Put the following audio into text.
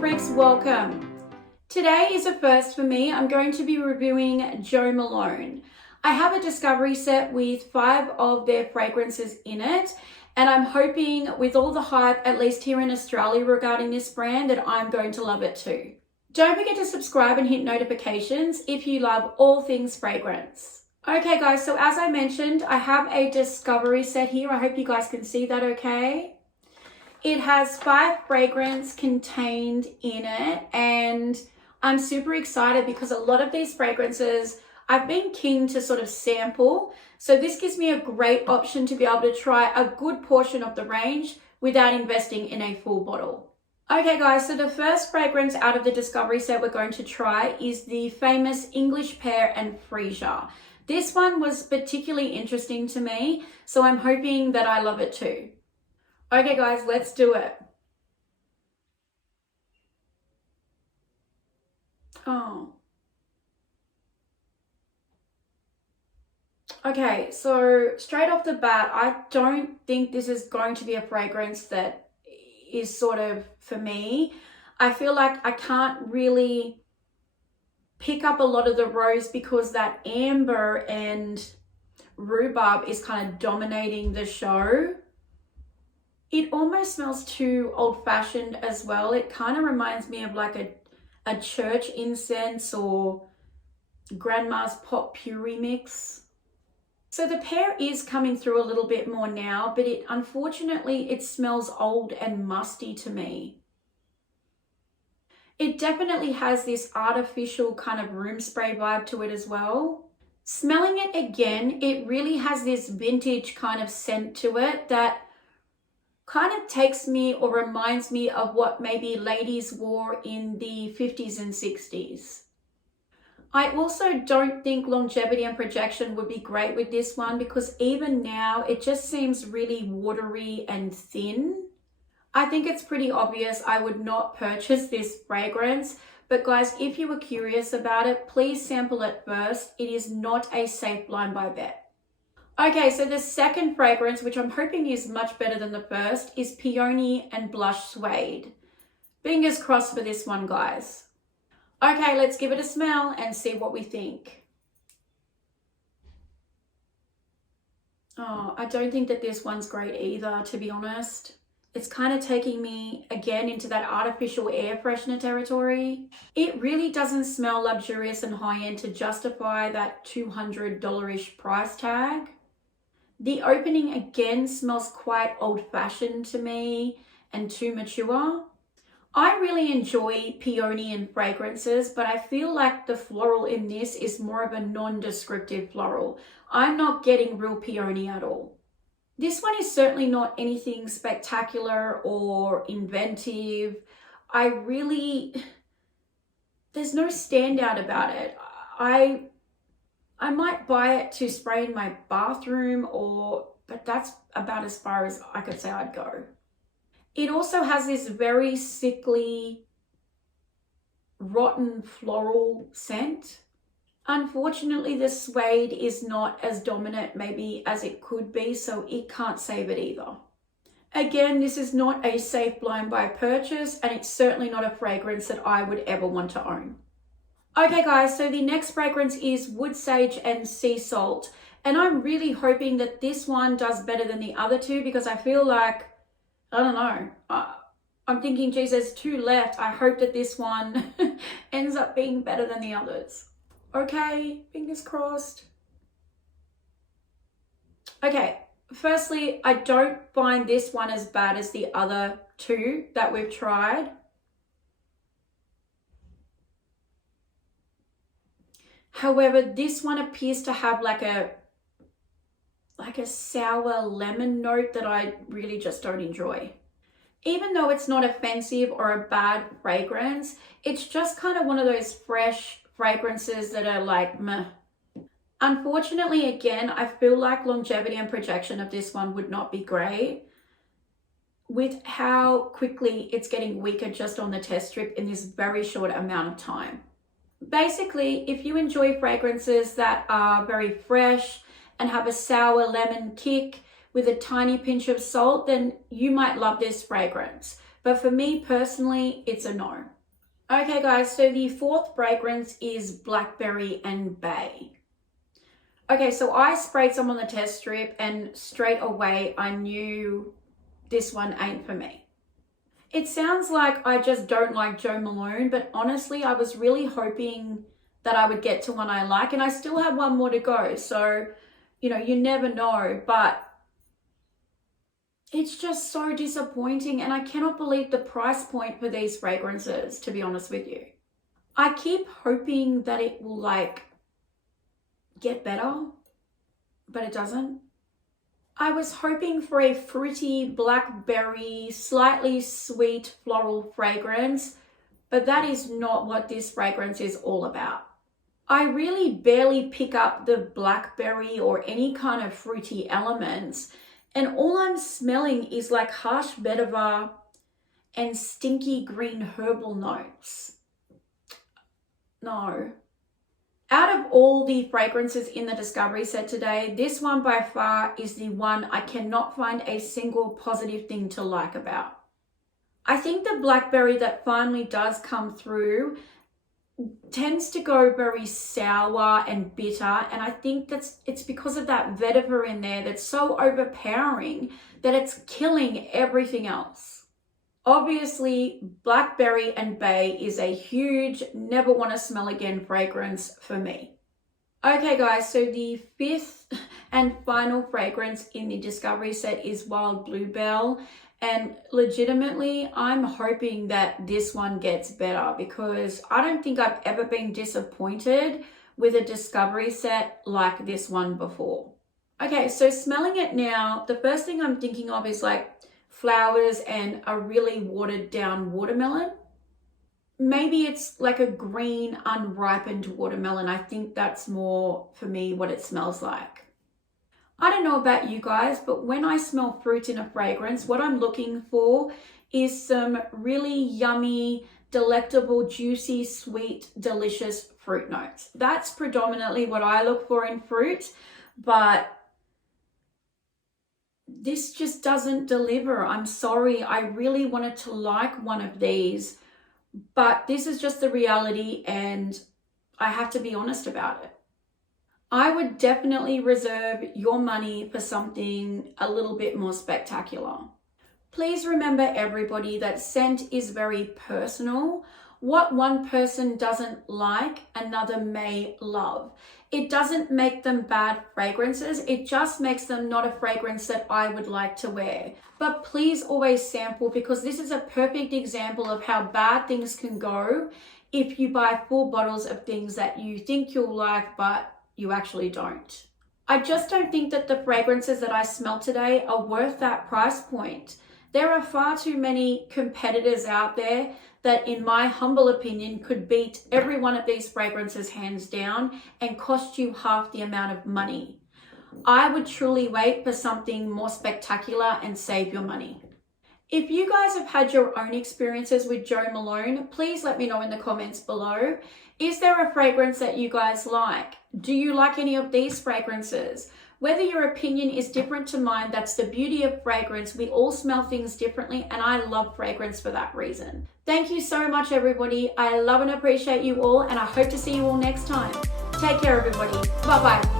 freaks, welcome. Today is a first for me. I'm going to be reviewing Jo Malone. I have a discovery set with 5 of their fragrances in it, and I'm hoping with all the hype, at least here in Australia regarding this brand, that I'm going to love it too. Don't forget to subscribe and hit notifications if you love all things fragrance. Okay guys, so as I mentioned, I have a discovery set here. I hope you guys can see that okay. It has 5 fragrances contained in it, and I'm super excited because a lot of these fragrances I've been keen to sort of sample. So this gives me a great option to be able to try a good portion of the range without investing in a full bottle. Okay guys, so the first fragrance out of the discovery set we're going to try is the famous English Pear and Freesia. This one was particularly interesting to me, so I'm hoping that I love it too. Okay guys, let's do it. Oh. Okay, so straight off the bat, I don't think this is going to be a fragrance that is sort of for me. I feel like I can't really pick up a lot of the rose because that amber and rhubarb is kind of dominating the show. It almost smells too old-fashioned as well. It kind of reminds me of like a church incense or grandma's pot puree mix. So the pear is coming through a little bit more now, but unfortunately it smells old and musty to me. It definitely has this artificial kind of room spray vibe to it as well. Smelling it again, it really has this vintage kind of scent to it that kind of takes me or reminds me of what maybe ladies wore in the 50s and 60s. I also don't think longevity and projection would be great with this one because even now it just seems really watery and thin. I think it's pretty obvious I would not purchase this fragrance, but guys, if you were curious about it, please sample it first. It is not a safe blind buy bet. Okay, so the second fragrance, which I'm hoping is much better than the first, is Peony and Blush Suede. Fingers crossed for this one, guys. Okay, let's give it a smell and see what we think. Oh, I don't think that this one's great either, to be honest. It's kind of taking me again into that artificial air freshener territory. It really doesn't smell luxurious and high-end to justify that $200-ish price tag. The opening again smells quite old-fashioned to me and too mature. I really enjoy peony and fragrances, but I feel like the floral in this is more of a non-descriptive floral. I'm not getting real peony at all. This one is certainly not anything spectacular or inventive. There's no standout about it. I might buy it to spray in my bathroom but that's about as far as I could say I'd go. It also has this very sickly, rotten floral scent. Unfortunately, the suede is not as dominant maybe as it could be, so it can't save it either. Again, this is not a safe blind buy purchase, and it's certainly not a fragrance that I would ever want to own. Okay guys, so the next fragrance is Wood Sage and Sea Salt, and I'm really hoping that this one does better than the other two because I feel like, I don't know, I'm thinking, geez, there's 2 left. I hope that this one ends up being better than the others. Okay, fingers crossed. Okay, firstly, I don't find this one as bad as the other 2 that we've tried. However, this one appears to have like a sour lemon note that I really just don't enjoy. Even though it's not offensive or a bad fragrance, it's just kind of one of those fresh fragrances that are like meh. Unfortunately, again, I feel like longevity and projection of this one would not be great with how quickly it's getting weaker just on the test strip in this very short amount of time. Basically, if you enjoy fragrances that are very fresh and have a sour lemon kick with a tiny pinch of salt, then you might love this fragrance. But for me personally, it's a no. Okay guys, so the fourth fragrance is Blackberry and Bay. Okay, so I sprayed some on the test strip and straight away I knew this one ain't for me. It sounds like I just don't like Jo Malone, but honestly, I was really hoping that I would get to one I like, and I still have one more to go. So, you never know, but it's just so disappointing, and I cannot believe the price point for these fragrances, to be honest with you. I keep hoping that it will get better, but it doesn't. I was hoping for a fruity blackberry, slightly sweet floral fragrance, but that is not what this fragrance is all about. I really barely pick up the blackberry or any kind of fruity elements, and all I'm smelling is like harsh vetiver and stinky green herbal notes. No. Out of all the fragrances in the discovery set today, this one by far is the one I cannot find a single positive thing to like about. I think the blackberry that finally does come through tends to go very sour and bitter, and I think it's because of that vetiver in there that's so overpowering that it's killing everything else. Obviously, Blackberry and Bay is a huge never want to smell again fragrance for me. Okay guys, so the fifth and final fragrance in the discovery set is Wild Bluebell. And legitimately, I'm hoping that this one gets better because I don't think I've ever been disappointed with a discovery set like this one before. Okay, so smelling it now, the first thing I'm thinking of is like flowers and a really watered down watermelon. Maybe it's like a green, unripened watermelon. I think that's more for me what it smells like. I don't know about you guys, but when I smell fruit in a fragrance, what I'm looking for is some really yummy, delectable, juicy, sweet, delicious fruit notes. That's predominantly what I look for in fruit, but this just doesn't deliver. I'm sorry, I really wanted to like one of these, but this is just the reality and I have to be honest about it. I would definitely reserve your money for something a little bit more spectacular. Please remember everybody that scent is very personal. What one person doesn't like, another may love. It doesn't make them bad fragrances. It just makes them not a fragrance that I would like to wear. But please always sample because this is a perfect example of how bad things can go if you buy full bottles of things that you think you'll like, but you actually don't. I just don't think that the fragrances that I smell today are worth that price point. There are far too many competitors out there that, in my humble opinion, could beat every one of these fragrances hands down and cost you half the amount of money. I would truly wait for something more spectacular and save your money. If you guys have had your own experiences with Jo Malone, please let me know in the comments below. Is there a fragrance that you guys like? Do you like any of these fragrances? Whether your opinion is different to mine, that's the beauty of fragrance. We all smell things differently, and I love fragrance for that reason. Thank you so much, everybody. I love and appreciate you all, and I hope to see you all next time. Take care, everybody. Bye-bye.